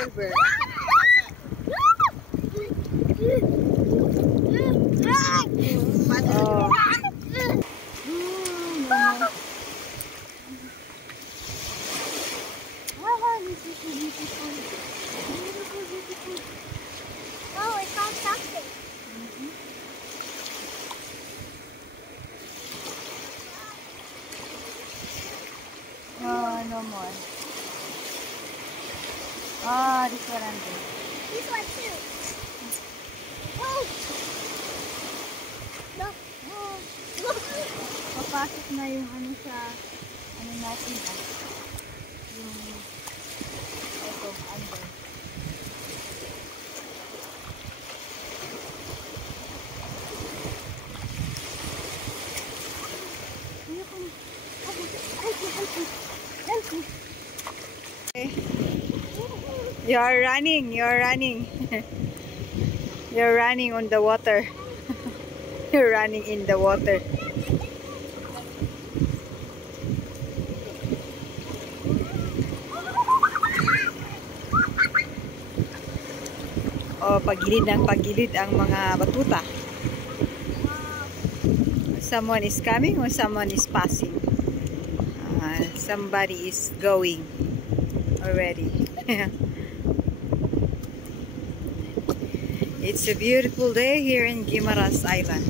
silver. Oh. This is beautiful. Beautiful, beautiful. Oh, I found something. Oh, no more. Ah, this one and this. This one too. Oh! No. Oh. Papasok na yung ano sa ano natin yung ito, under. Help me. You're running. You're running on the water. You're running in the water. O, pagilid ang mga batuta. Someone is coming or someone is passing. Somebody is going already. It's a beautiful day here in Guimaras Island.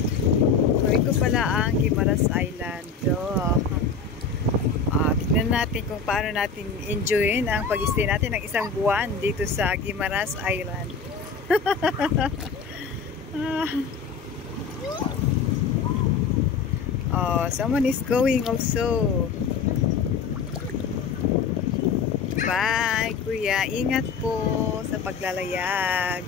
So, ito pala ang Guimaras Island. So, tignan natin kung paano natin enjoyin ang pag-stay natin ng isang buwan dito sa Guimaras Island. Oh, someone is going also. Bye, kuya. Ingat po sa paglalayag.